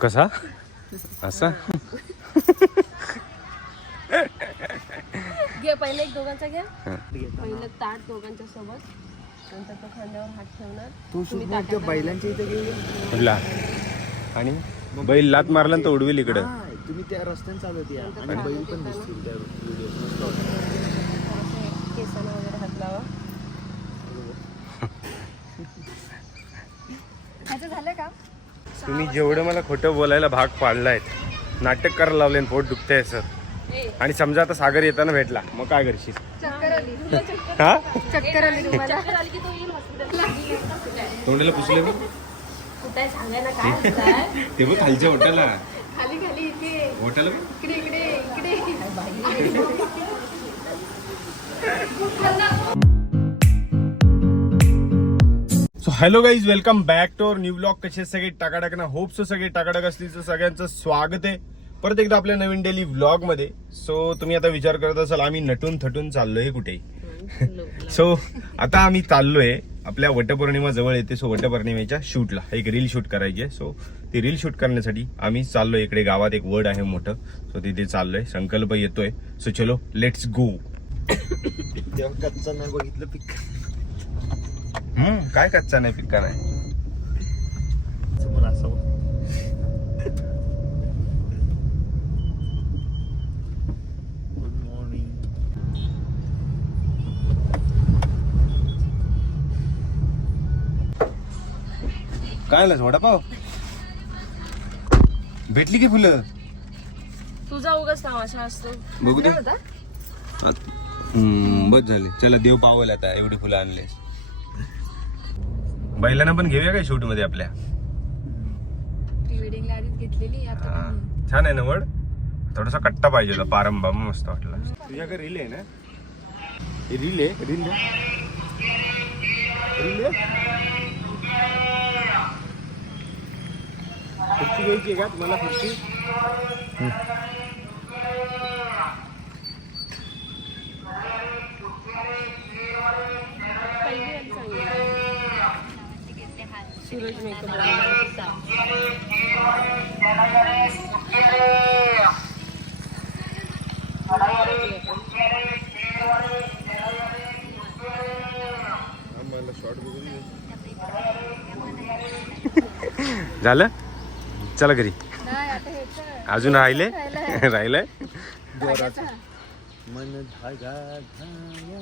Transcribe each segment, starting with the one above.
कसा? असा? घे पहिले एक दोघांचा घ्या. पहिलं ताट दोघांच्या सोबत. नंतर तो खांद्यावर हात ठेवणार. तू तुम्ही सुद्धा त्या बैलांच्या इथे गेले? कुठला आणि बैल लात मारला तर उडवेल इकडं. तुम्ही त्या रस्त्याने चालत या. आणि बैल पण दिसतील त्या व्हिडिओ मस्त वाटतं. थोडंसं केसांना वगैरे हात लावा ह्याचं झालं का तुम्ही जेवढं मला खोटं बोलायला भाग पाडलाय नाटक करायला लावले पोट दुखतंय सर ए. आणि समजा आता सागर येताना भेटला मग काय करशील? चक्कर आली. तुला चक्कर हा? चक्कर आली तुम्हाला. चक्कर आली की तो येईल हॉस्पिटलला तोंडाला पुसले आहे? ते बघ खालच्या हॉटेलला खाली खाली इथे. हॉटेल इकडे so hello guys welcome back to our new blog कसे सगळे टाकाटाक ना होप सो सगळे टाकाटाक असतील. तर सगळ्यांचं स्वागत आहे. परत एकदा आपल्या नवीन डेली व्लॉगमध्ये. सो तुम्ही आता विचार करत असाल आम्ही नटून थटून चाललोय कुठे? सो आता आम्ही चाललोय आपल्या वटपौर्णिमा जवळ येते. सो वटपौर्णिमेच्या शूटला. एक रील शूट करायची आहे. सो ती रील शूट करण्यासाठी आम्ही चाललोय. इकडे गावात एक वर्ड आहे मोठं. सो तिथे चाललोय. संकल्प येतोय. सो चलो लेट्स गो तेव्हा कच्चा नाही बघितलं पिक हम्म काय कच्चा नाही पिक्का नाही. काय आलं वडापाव? भेटली की फुलं? तुझा उगाच तमाशा असतो. बघू दे. काय होता? हम्म, बस झाले. चला देव पावल आता एवढी फुलं आणले बैलांना पण घेऊया काय शूटमध्ये आपल्या? प्री वेडिंगला आधीच घेतलेली आता हा. छान आहे ना वड? थोडासा कट्टा पाहिजे होता पारंबा मस्त वाटला. तुझ्याकडे रील आहे ना? रील आहे रील. रील? खुर्ची घ्यायची आहे का? तुम्हाला खुर्ची पहिली वाली सांगितली. सूरज मेकअप झालं? चला घरी. नाही आता ह्याचं अजून राहिले? राहिलंय. मन धागा धागा.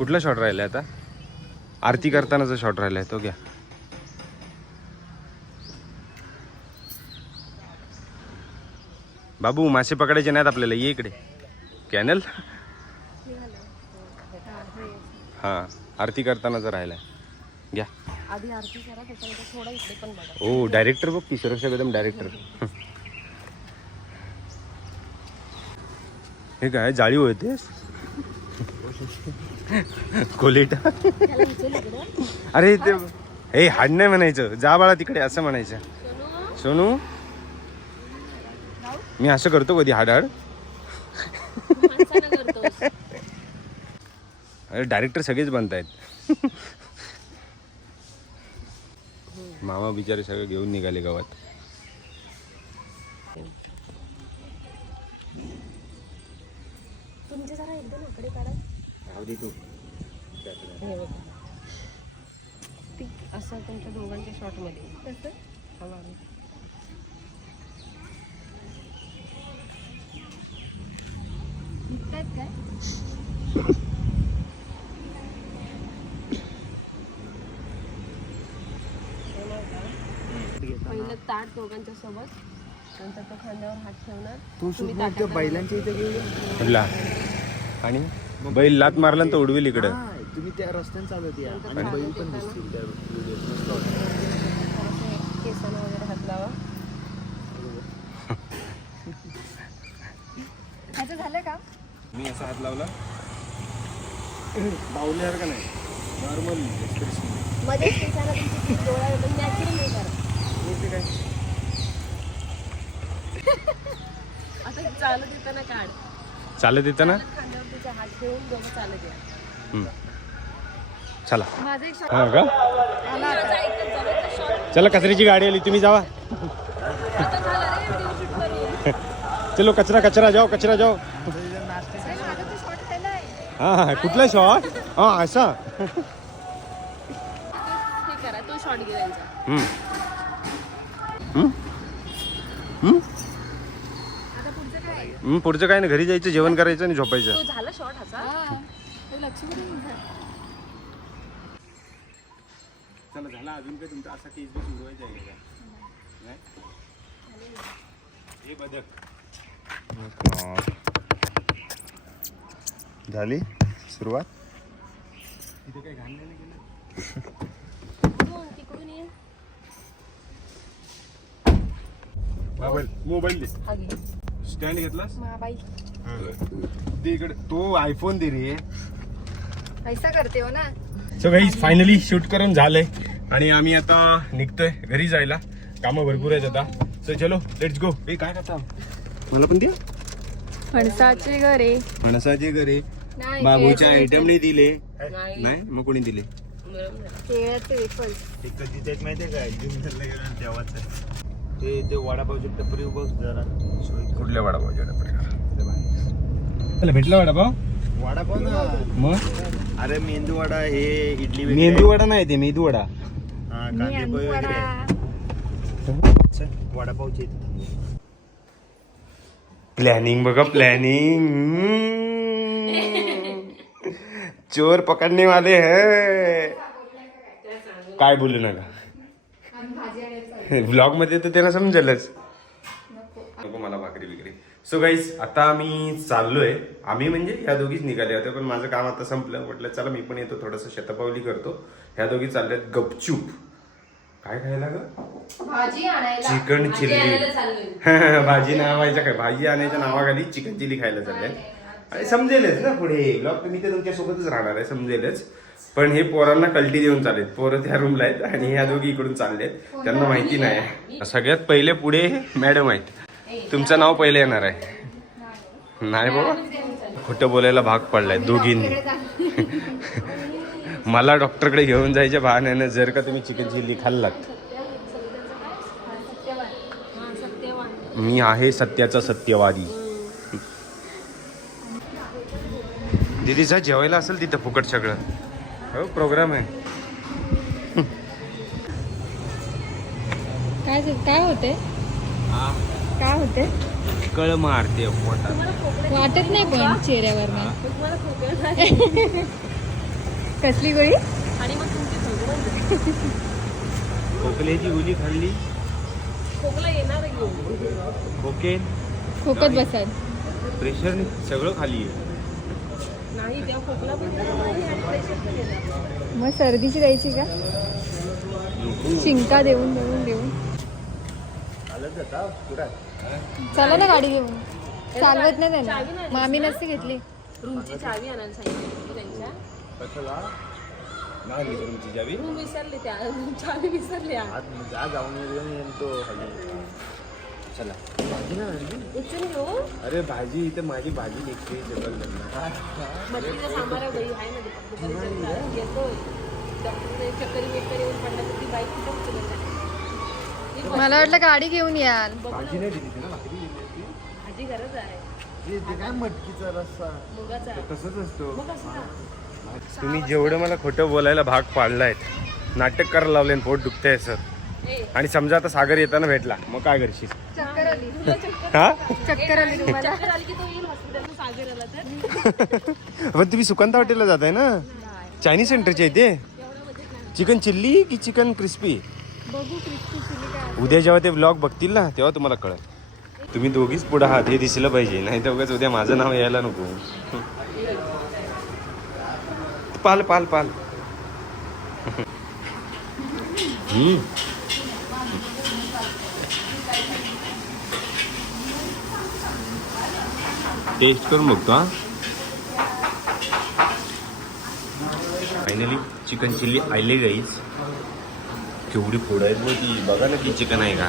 कुठला शॉट राहिलाय आता? आरती करतानाचा शॉट राहिलाय तो घ्या. बाबू मासे पकडायचे नाहीत आपल्याला ये इकडे. कॅनल हा आरती करतानाचा राहिलाय. घ्या. ओ डायरेक्टर बघ की सुरक्षा कदम डायरेक्टर हे काय जाळी होतेस? कोलिटा. अरे ते हे हाड नाही म्हणायचं. जा बाळा तिकडे असं म्हणायचं. सोनू? मी असं करतो कधी हाड हाड अरे डायरेक्टर सगळेच बनतायत. मामा बिचारे सगळे घेऊन निघाले गावात. तुमचे जरा एकदम आकडे काढा. असं तुमच्या दोघांच्या शॉटमध्ये कसं हवा काय? पहिलं ताट दोघांच्या सोबत. नंतर तो खांद्यावर हात ठेवणार. तू बैलांच्या इथे गेले आणि? बैल लात मारला तर उडवेल इकडं. तुम्ही त्या रस्त्याने चालत या. आणि बैल पण दिसतील त्या मस्त वाटतं. वगैरे हात लावा झालं का मी असा हात लावला. बावल्यासारखं नाही. नॉर्मलमध्ये. केसांना तुमची डोळा नॅचरल नाही आता चालत येताना काढ. चालत येतं ना. चला. माझं एक शॉट हा का? चला कचऱ्याची गाडी आली तुम्ही जावा. चलो कचरा कचरा जाओ कचरा जाओ. अरे, माझा तो शॉट केलाय हा हा कुठला शॉट हा असा. करा तो शॉट घे त्यांचा हम्म. हम्म? हम्म? आता पुढचं काय हम्म, पुढचं काय नाही घरी जायचं जेवण करायचं आणि झोपायचं. तो झाला नाही. चला. झाला अजून काय तुमचा असा केस बी सोडवायचा आहे का हे बदक. झाली सुरुवात? तिथे काही घाण नाही केलं? तिकडून तिकडून ये मोबाईल. मोबाईल दे. हा घे. स्टँड घेतलास? महाबाई दे इकडे. तो आयफोन दे रे. ऐसा करते हो ना. सो काही फायनली शूट करून झालंय. आणि आम्ही आता निघतोय घरी जायला. कामं भरपूर आहेत आता. सो चलो लेट्स गो ए काय करता? मला पण द्या फणसाचे घरे. फणसाचे घरे. नाही बाबूच्या आयटम नाही दिले. नाही. नाही? मग कोणी दिले. केळ्याचे एक तर तिथे एक माहितीये का? गेलो तेव्हाच. ते ते वडापावची टपरी बघ जरा. सोय कुठल्या वडापावच्या त्याला भेटला वडापाव? वडापाव ना. मग? अरे मेंदू वडा हे इडली वेगळी मेंदू वडा नाही ते मेंदू वडा. हा मी कांदे पोहे वडा आहे. चल, वडापावचे आहेत. प्लॅनिंग बघा प्लॅनिंग चोर पकडणे वाले है. काय बोलू नका. ब्लॉगमध्ये तर त्यांना समजेलच. नको. मला भाकरी बिकरी. सो गाईज आता आम्ही चाललोय. आम्ही म्हणजे ह्या दोघीच निघाले होते पण माझं काम आता संपलं. म्हटलं चला मी पण येतो थोडस शतपावली करतो. ह्या दोघी चालल्यात गपचूप. काय खायला ग? भाजी आणायला. चिकन चिल्ली भाजी नावायचं काय? भाजी आणायच्या नावाखाली चिकन चिली खायला चाललंय आणि समजेलच ना पुढे. ब्लॉग तुम्ही तर तुमच्या सोबतच राहणार आहे समजेलच. पण हे पोरांना कल्टी देऊन चालेत पोरं त्या रूमला आहेत आणि ह्या दोघी इकडून चाललेत. त्यांना माहिती नाही. सगळ्यात पहिले पुढे मॅडम आहेत. तुमचं नाव पहिले येणार आहे. नाही बाबा. खोटं बोलायला भाग पडलाय दोघींनी. मला डॉक्टरकडे घेऊन जायच्या बहाण्यानं जर का तुम्ही चिकन चिल्ली खाल्लात. मी आहे सत्याचा सत्यवादी. दीदीचा जेवायला असेल तिथं फुकट सगळं. हो प्रोग्राम आहे. काय काय होते? काय होते? कळ मारते पोटात. वाटत नाही पण चेहऱ्यावर तुम्हाला खोकला नाही. कसली गोळी? आणि मग तुमची खोकला खोकल्याची गोळी खाल्ली. खोकला येणार ओके खोकत बसाल. प्रेशर सगळं खाली आहे. मग सर्दीची द्यायची का? शिंका देऊन देऊन देऊन? चला ना गाडी घेऊन. चालवत नाही चावी त्यांना मग आम्ही नसती घेतली. रूमची चावी आणायला सांगितली त्यांच्या. नाही रूम विसरली त्या. चावी विसरली आज. आज जा जाऊन खाली. चला. भाजी ना आणली? उचलून घेऊ अरे भाजी इथे माझी भाजी निघते जेवण मटकीचा सांबार आहे बाई आहे ना दुपारी दुपारी येतोय. डॉक्टर चक्करी वेक्करी येऊन पडला तर ती बाईक कुठं उचलत आहे. ती मला वाटलं गाडी घेऊन याल? भाजी ना, नाही दिली भाकरी होती. भाजी गरज आहे. ते ते काय मटकीचा रस्सा? मुगाचा. तसंच असतो. मग असं का? तुम्ही जेवढं मला खोटं बोलायला भाग पाडलाय नाटक करायला लावले पोट दुखतंय सर. आणि समजा आता सागर येताना भेटला मग काय करशील? हा? पण तुम्ही सुकांत हॉटेलला जाताय ना? चायनीज सेंटरचे आहे ते चिकन चिल्ली की चिकन क्रिस्पी? उद्या जेव्हा ते ब्लॉग बघतील ना तेव्हा तुम्हाला कळेल. तुम्ही दोघीच पुढे आहात हे दिसलं पाहिजे नाही तर उगाच उद्या माझं नाव यायला नको. पाल पाल पाल. टेस्ट करून बघतो का फायनली चिकन चिल्ली आले गाईच केवढी फोड आहेत मग ती. बघा ना ती चिकन आहे का?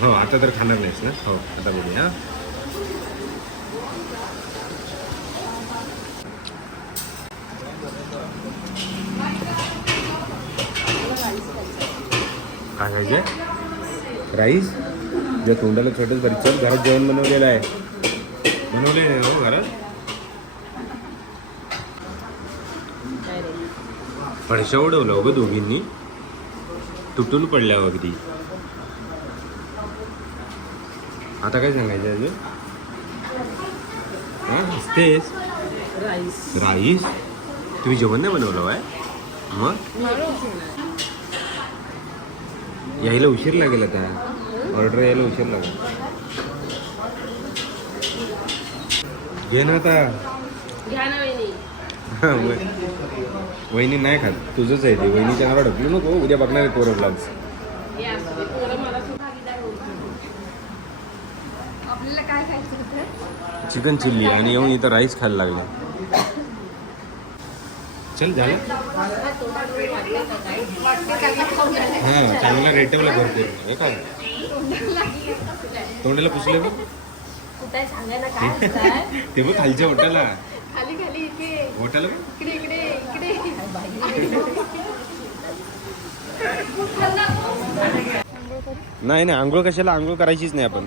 हो आता तर खाणार नाहीस ना? हो आता बघूया काय खायचे राईस ज्या तोंडाला छोटंच चल घरात जेवण बनवलेलं आहे. बनवले आहे हो घरात. फडशा उडवला ग दोघींनी. तुटून पडल्या हो अगदी. आता काय सांगायचं अजून? हा हसतेस राईस. राईस तुम्ही जेवण नाही बनवलं आहे मग? यायला उशीर लागेल आता. ऑर्डर यायला उशीर लागेल. घे ना आता. घ्या ना वहिनी. हा, वह- वहिनी नाही खात. तुझंच आहे ते. वहिनीच्या नावावर ढकलू नको. उद्या बघणार आहे पोरं ब्लॉग्स हे असं ते पोरं मला खूप भागीदार होतात. आपल्याला काय खायचं होतं? चिकन चिल्ली आणि येऊन इथं राईस खायला लागला. चल झालं? हा, तोंडात का काय? हां चांगला रेटवला हे का तोंडाला पुसलं का? सांगा ना काय? ते बघ खालच्या होटाला खाली खाली इथे होटाला इकडे इकडे इकडे. नाही नाही आंघोळ कशाला? आंघोळ करायचीच नाही आपण.